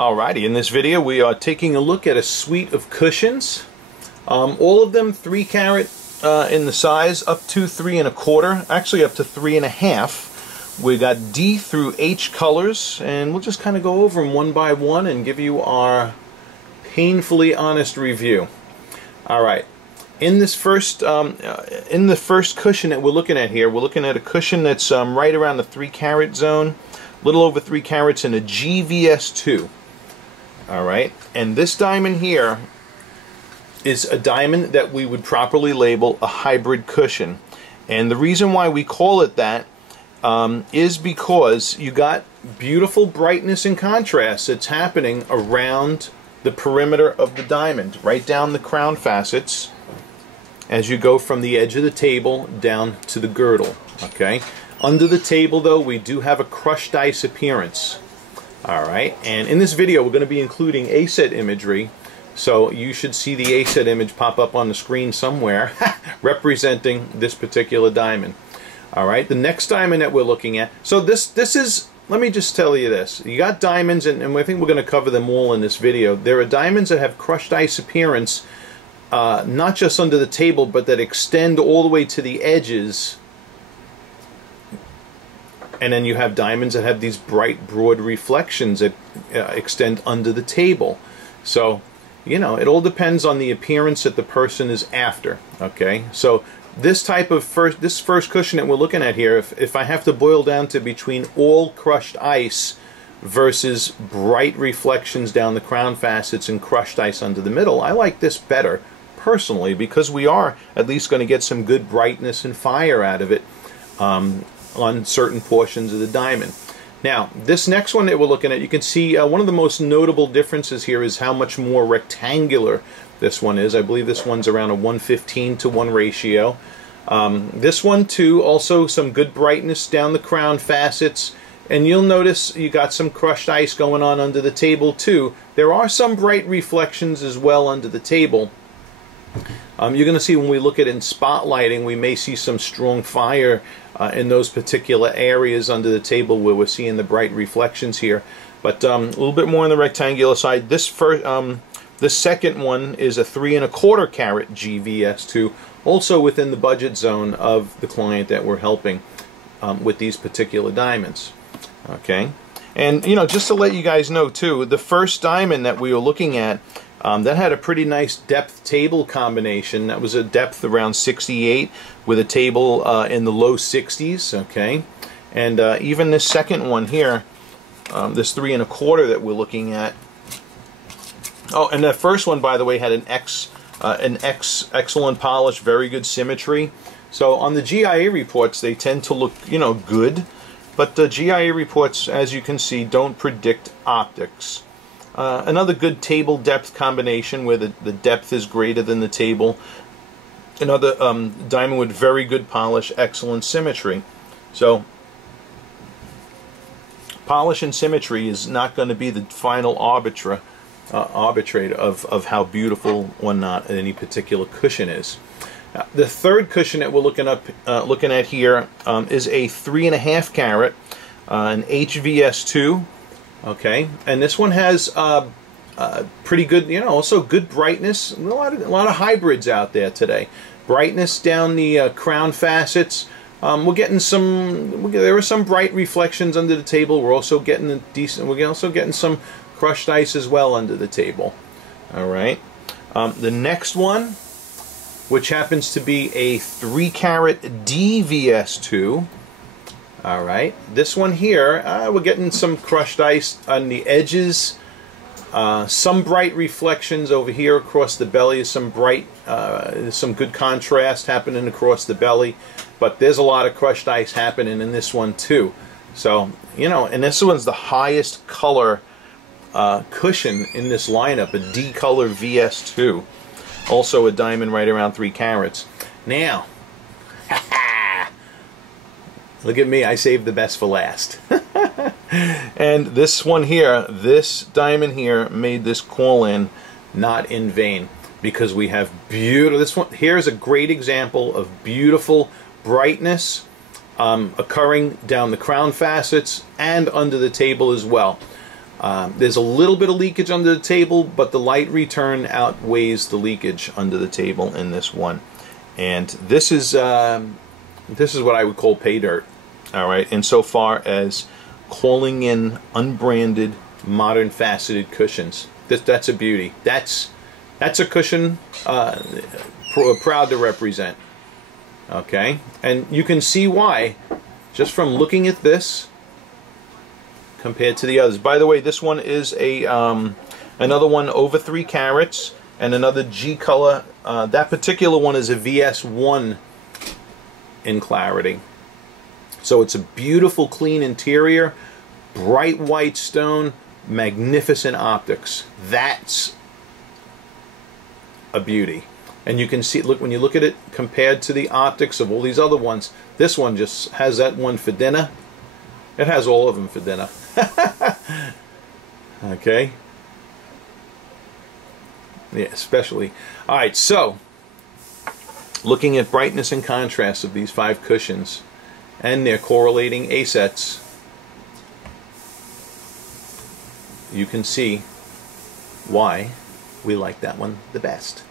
Alrighty, in this video we are taking a look at a suite of cushions. All of them 3 carat in the size, up to 3 1/4, actually up to 3 1/2. We got D through H colors, and we'll just kind of go over them one by one and give you our painfully honest review. Alright, in this first, in the first cushion that we're looking at here, we're looking at a cushion that's right around the 3 carat zone, a little over 3 carats in a GVS2. Alright, and this diamond here is a diamond that we would properly label a hybrid cushion. And the reason why we call it that is because you got beautiful brightness and contrast that's happening around the perimeter of the diamond, right down the crown facets as you go from the edge of the table down to the girdle. Okay, under the table though we do have a crushed ice appearance. Alright, and in this video we're going to be including ASET imagery, so you should see the ASET image pop up on the screen somewhere representing this particular diamond. Alright, the next diamond that we're looking at, so this is, let me just tell you this, you got diamonds, and I think we're going to cover them all in this video. There are diamonds that have crushed ice appearance, not just under the table, but that extend all the way to the edges. And then you have diamonds that have these bright, broad reflections that extend under the table. So, you know, it all depends on the appearance that the person is after. Okay, so this type of first cushion that we're looking at here, if I have to boil down to between all crushed ice versus bright reflections down the crown facets and crushed ice under the middle, I like this better personally, because we are at least going to get some good brightness and fire out of it. On certain portions of the diamond. Now, this next one that we're looking at, you can see one of the most notable differences here is how much more rectangular this one is. I believe this one's around a 1:15 ratio. This one too, also some good brightness down the crown facets, and you'll notice you got some crushed ice going on under the table too. There are some bright reflections as well under the table. You're going to see when we look at it in spotlighting, we may see some strong fire in those particular areas under the table where we're seeing the bright reflections here. But a little bit more on the rectangular side. This second one is a 3 1/4 carat GVS2, also within the budget zone of the client that we're helping with these particular diamonds. Okay, and you know, just to let you guys know too, the first diamond that we were looking at, that had a pretty nice depth table combination. That was a depth around 68 with a table in the low 60s. Okay, and even this second one here, this 3 1/4 that we're looking at. Oh, and that first one, by the way, had an excellent polish, very good symmetry. So on the GIA reports, they tend to look, you know, good, but the GIA reports, as you can see, don't predict optics. Another good table depth combination where the depth is greater than the table. Another diamond with very good polish, excellent symmetry. So polish and symmetry is not going to be the final arbitrator of how beautiful or not any particular cushion is. The third cushion that we're looking at here is a 3 1/2 carat, an HVS2. Okay, and this one has pretty good, you know, also good brightness. A lot of hybrids out there today. Brightness down the crown facets. We're getting some. There are some bright reflections under the table. We're also getting a decent. We're also getting some crushed ice as well under the table. All right. The next one, which happens to be a 3 carat DVS2. All right, this one here, we're getting some crushed ice on the edges, some bright reflections over here across the belly, some bright, some good contrast happening across the belly, but there's a lot of crushed ice happening in this one too. So, you know, and this one's the highest color cushion in this lineup, a D color VS2, also a diamond right around 3 carats. Now, look at me, I saved the best for last. And this one here, this diamond here, made this call-in not in vain, because we have beautiful, this one here is a great example of beautiful brightness occurring down the crown facets and under the table as well. There's a little bit of leakage under the table, but the light return outweighs the leakage under the table in this one. And this is what I would call pay dirt. All right, insofar as calling in unbranded modern faceted cushions. That's a beauty. That's a cushion proud to represent. Okay, and you can see why just from looking at this compared to the others. By the way, this one is a another one over 3 carats and another G color. That particular one is a VS1 in clarity. So it's a beautiful clean interior, bright white stone, magnificent optics. That's a beauty. And you can see, look, when you look at it compared to the optics of all these other ones, this one just has that one for dinner. It has all of them for dinner. Okay. Yeah, especially. All right, so looking at brightness and contrast of these 5 cushions and their correlating ASETs, you can see why we like that one the best.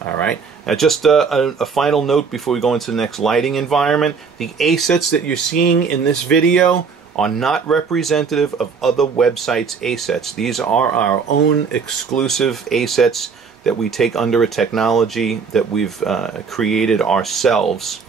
All right. Now, just a final note before we go into the next lighting environment. The ASETs that you're seeing in this video are not representative of other websites' ASETs. These are our own exclusive ASETs that we take under a technology that we've created ourselves.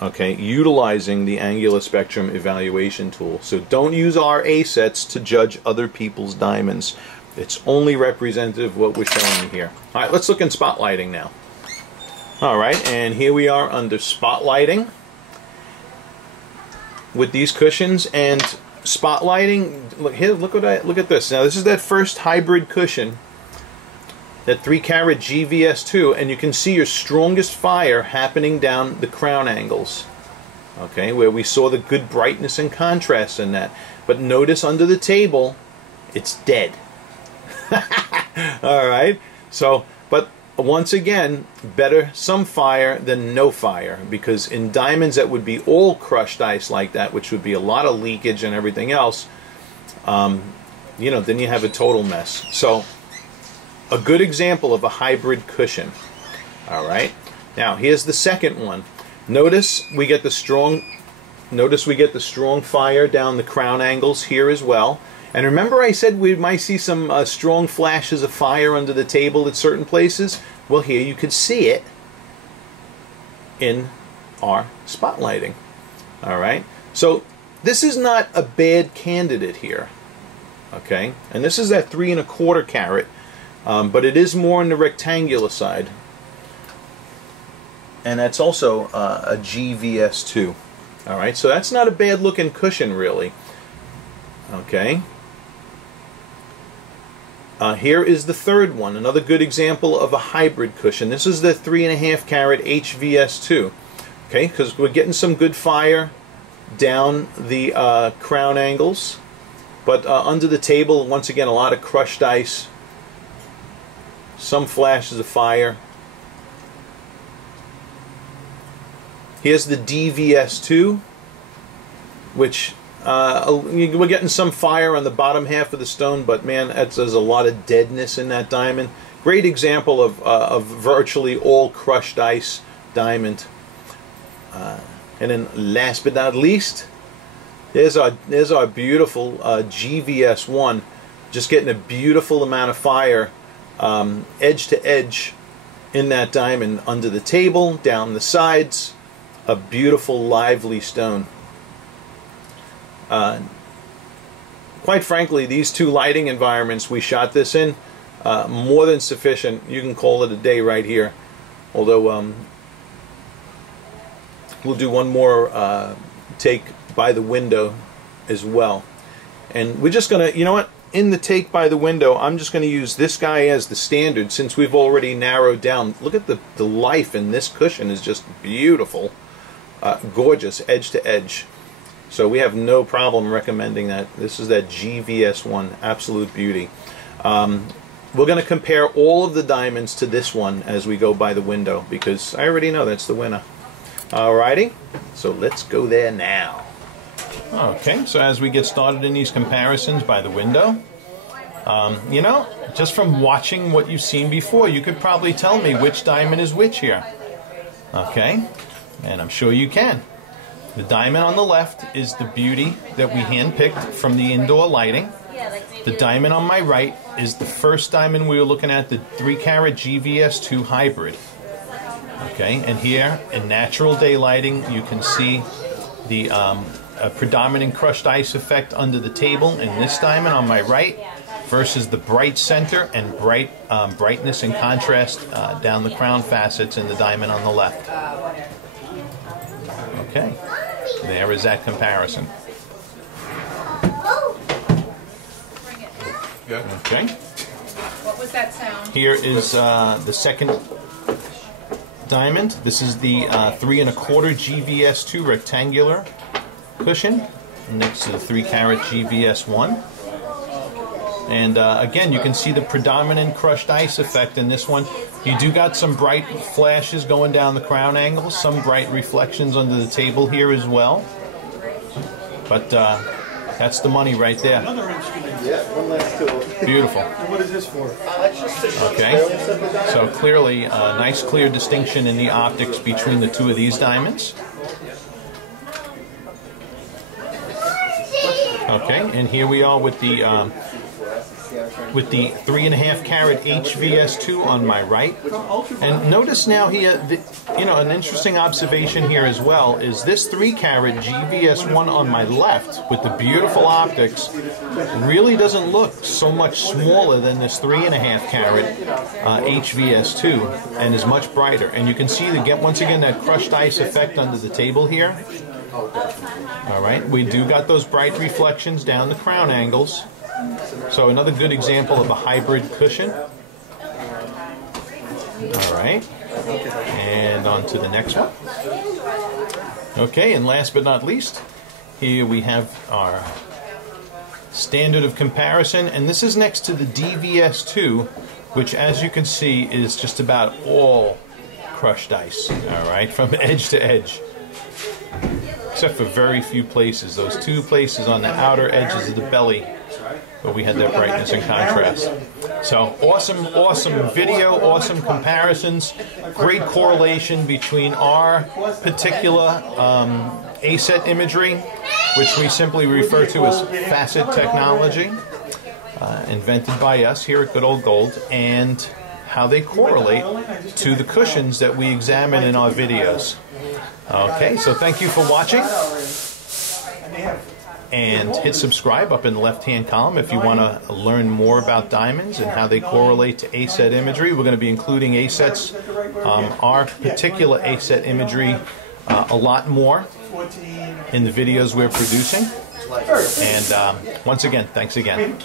Okay, utilizing the angular spectrum evaluation tool. So don't use our ASETs to judge other people's diamonds. It's only representative of what we're showing you here. All right, let's look in spotlighting now. All right, and here we are under spotlighting with these cushions. And spotlighting, look here, look at this. Now this is that first hybrid cushion, that 3 carat GVS2, and you can see your strongest fire happening down the crown angles. Okay, where we saw the good brightness and contrast in that. But notice under the table, it's dead. All right, so, but once again, better some fire than no fire, because in diamonds that would be all crushed ice like that, which would be a lot of leakage and everything else, you know, then you have a total mess. So a good example of a hybrid cushion. All right, now here's the second one. Notice we get the strong fire down the crown angles here as well. And remember I said we might see some strong flashes of fire under the table at certain places? Well, here you could see it in our spotlighting. All right, so this is not a bad candidate here. Okay, and this is that 3 1/4 carat, but it is more on the rectangular side. And that's also a GVS2. All right, so that's not a bad looking cushion really. Okay. Here is the third one, another good example of a hybrid cushion. This is the 3 1/2 carat HVS2. Okay, because we're getting some good fire down the crown angles, but under the table, once again, a lot of crushed ice, some flashes of fire. Here's the DVS2, which we're getting some fire on the bottom half of the stone, but man, there's a lot of deadness in that diamond. Great example of virtually all crushed ice diamond. And then last but not least, there's our beautiful GVS1, just getting a beautiful amount of fire edge to edge in that diamond, under the table, down the sides, a beautiful lively stone. Quite frankly, these 2 lighting environments we shot this in, more than sufficient. You can call it a day right here. Although we'll do one more take by the window as well. And we're just going to, you know what, in the take by the window, I'm just going to use this guy as the standard, since we've already narrowed down. Look at the life in this cushion is just beautiful. Gorgeous, edge to edge. So we have no problem recommending that. This is that GVS1, absolute beauty. We're going to compare all of the diamonds to this one as we go by the window, because I already know that's the winner. Alrighty, so let's go there now. Okay, so as we get started in these comparisons by the window, You know, just from watching what you've seen before, you could probably tell me which diamond is which here. Okay, and I'm sure you can. The diamond on the left is the beauty that we handpicked from the indoor lighting. The diamond on my right is the first diamond we were looking at, the 3-carat GVS2 hybrid. Okay, and here in natural day lighting, you can see the predominant crushed ice effect under the table in this diamond on my right versus the bright center and brightness and contrast down the crown facets in the diamond on the left. Okay, there is that comparison. Okay. What was that sound? Here is the second diamond. This is the 3 1/4 GVS2 rectangular cushion next to the 3-carat GVS1. And again, you can see the predominant crushed ice effect in this one. You do got some bright flashes going down the crown angles, some bright reflections under the table here as well. But that's the money right there. Another instrument. Yeah, one last tool. Beautiful. And what is this for? Okay, so clearly a nice clear distinction in the optics between the two of these diamonds. Okay, and here we are with the 3 1/2 carat HVS2 on my right. And notice now here, you know, an interesting observation here as well is this 3-carat GVS1 on my left with the beautiful optics really doesn't look so much smaller than this 3 1/2 carat HVS2 and is much brighter. And you can see once again that crushed ice effect under the table here. All right, we do got those bright reflections down the crown angles. So another good example of a hybrid cushion. All right, and on to the next one. Okay, and last but not least, here we have our standard of comparison, and this is next to the DVS2, which as you can see is just about all crushed ice, all right, from edge to edge. Except for very few places, those 2 places on the outer edges of the belly, but we had that brightness and contrast. So awesome, awesome video, awesome comparisons, great correlation between our particular ASET imagery, which we simply refer to as Faceted technology, invented by us here at Good Old Gold, and how they correlate to the cushions that we examine in our videos. Okay, so thank you for watching. And hit subscribe up in the left-hand column if you want to learn more about diamonds and how they correlate to ASET imagery. We're going to be including ASETs, our particular ASET imagery, a lot more in the videos we're producing. And once again, thanks again.